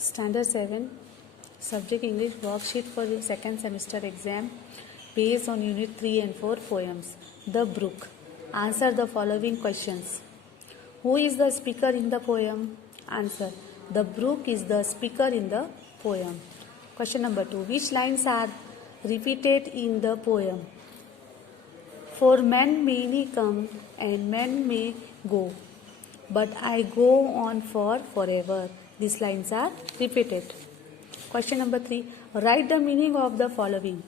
Standard 7, Subject English worksheet for your second semester exam based on Unit 3 and 4 poems. The Brook. Answer the following questions. Who is the speaker in the poem? Answer. The brook is the speaker in the poem. Question number 2. Which lines are repeated in the poem? For men many come and men may go, but I go on for forever. These lines are repeated. Question number 3. Write the meaning of the following.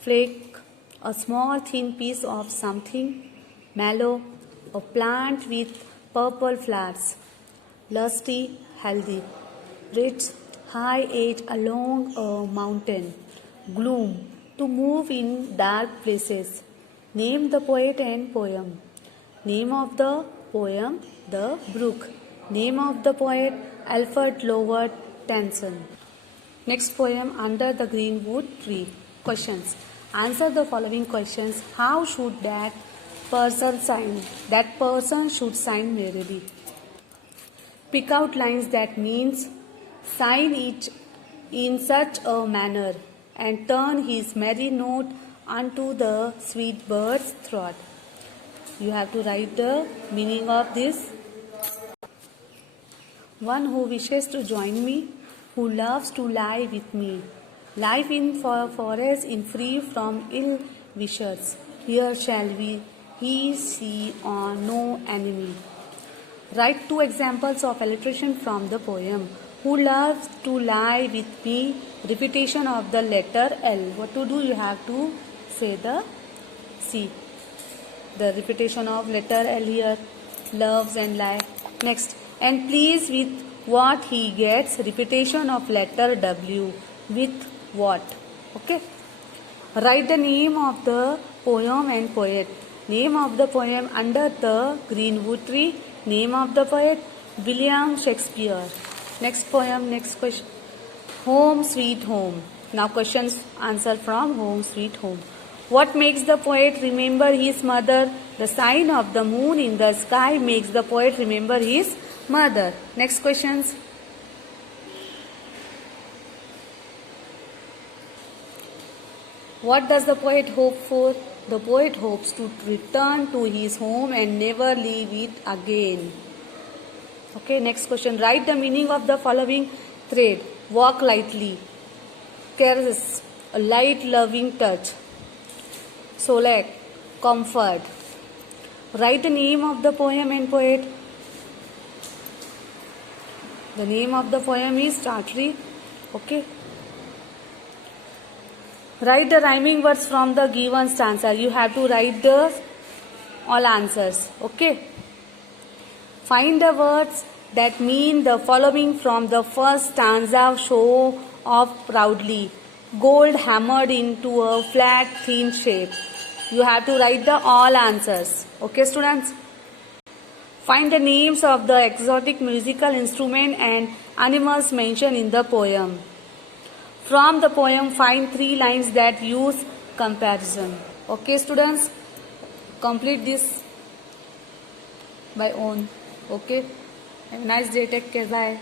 Flake, a small thin piece of something. Mallow, a plant with purple flowers. Lusty, healthy. Rich, high age along a mountain. Gloom, to move in dark places. Name the poet and poem. Name of the poem, The Brook. Name of the poet, Alfred Lord Tennyson. Next poem, Under the Greenwood Tree. Questions. Answer the following questions. How should that person sign? That person should sign merrily. Pick out lines that means sign it in such a manner and turn his merry note unto the sweet bird's throat. You have to write the meaning of this. One who wishes to join me, who loves to lie with me. Life in forest in free from ill wishers. Here shall he see on no enemy. Write 2 examples of alliteration from the poem. Who loves to lie with me? Repetition of the letter L. What to do? You have to say the C. The repetition of letter L here. Loves and lie. Next. And pleased with what he gets. Repetition of letter W. With what? Okay. Write the name of the poem and poet. Name of the poem, Under the Greenwood Tree. Name of the poet, William Shakespeare. Next poem, next question. Home Sweet Home. Now questions answer from Home Sweet Home. What makes the poet remember his mother? The sign of the moon in the sky makes the poet remember his mother. Next questions. What does the poet hope for? The poet hopes to return to his home and never leave it again. Okay, next question. Write the meaning of the following thread. Walk lightly. Caress, a light loving touch. Solace, comfort. Write the name of the poem and poet. The name of the poem is Tartary. Okay. Write the rhyming words from the given stanza. You have to write the all answers. Okay. Find the words that mean the following from the first stanza. Show off proudly. Gold hammered into a flat thin shape. You have to write the all answers. Okay, students. Find the names of the exotic musical instrument and animals mentioned in the poem. From the poem, find 3 lines that use comparison. Okay, students, complete this by own. Okay, have a nice day. Take care. Bye.